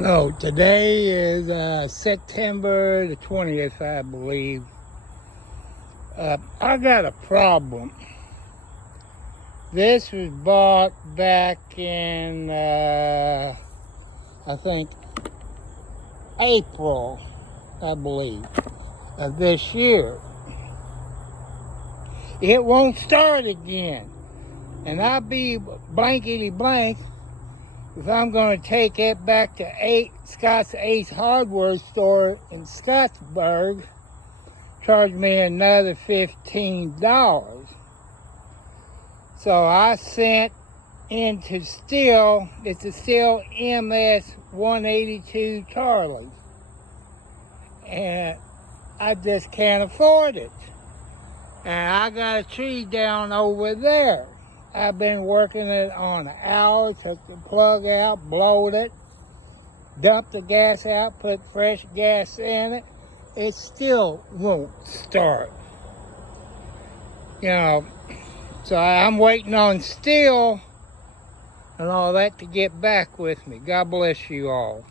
Hello, today is September the 20th, I believe. I got a problem. This was bought back in, I think, April, I believe, of this year. It won't start again. And I'll be blankety blank if I'm going to take it back to Scott's Ace Hardware store in Scottsburg, charge me another $15. So I sent into Stihl, it's a Stihl MS 182 Charlie, and I just can't afford it. And I got a tree down over there. I've been working it on an hour, took the plug out, blowed it, dumped the gas out, put fresh gas in it. It still won't start. You know, so I'm waiting on Stihl and all that to get back with me. God bless you all.